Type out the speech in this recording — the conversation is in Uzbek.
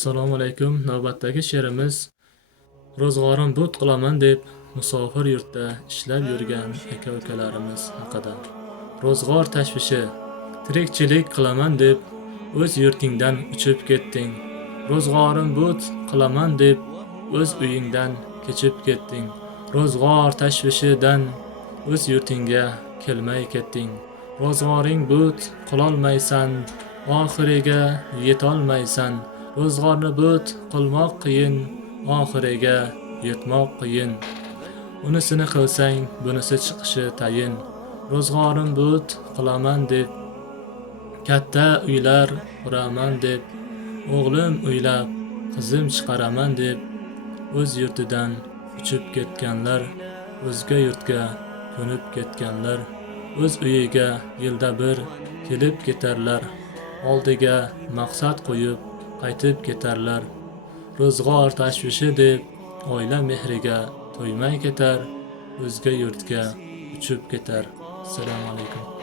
Assalomu alaykum. Navbatdagi she'rimiz ro'zg'orim but qilaman deb musofir yurtda ishlab yurgan aka-ukalarimiz haqida. Ro'zg'or tashvishi, tirikchilik qilaman deb o'z yurtingdan uchib ketding. Ro'zg'orim but qilaman deb o'z uyingdan kechib ketding. Ro'zg'or tashvishidan o'z yurtingga kelmay ketding. Ro'zg'oring but qilolmaysan, oxiriga yetolmaysan. Ro'zg'orni but qilmoq qiyin, oxiriga yetmoq qiyin. Unisini qilsang, bunisi chiqishi tayin. Ro'zg'orim but qilaman deb, katta uylar quraman deb, o'g'lim uylab, qizim chiqaraman deb, o'z yurtidan uchib ketganlar, o'zga yurtga ko'nib ketganlar, o'z uyiga yilda bir kelib ketarlar, oldiga maqsad qo'yib qaytib ketarlar. Ro'zg'or tashvishi deb oila mehriga to'ymay ketar, o'zga yurtga uchib ketar. Assalomu alaykum.